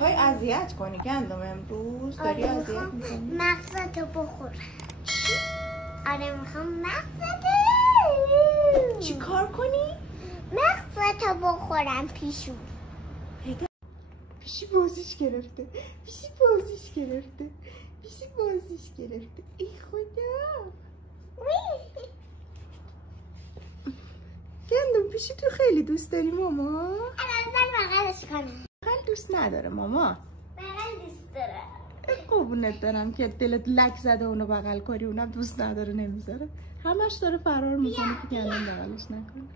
میخوای اذیت کنی گندم امروز؟ داری اذیت میکنی؟ مغزتو بخورم. چی؟ آره میخوام مغزتو. چی کار کنی؟ مغزتو بخورم پیشو. پیشی بازیش گرفته. پیشی بازیش گرفته. پیشی بازیش گرفته. ای خدا. گندم پیشی تو خیلی دوست داری ماما؟ الان بغلش کنم. خیلی دوست نداره ماما. بغل دوست دارم. قربونت برم که دلت لک زده اونو بغل کنی، اونم دوست نداره نمیذاره. همش داره فرار میکنه که گندم بغلش نکنه.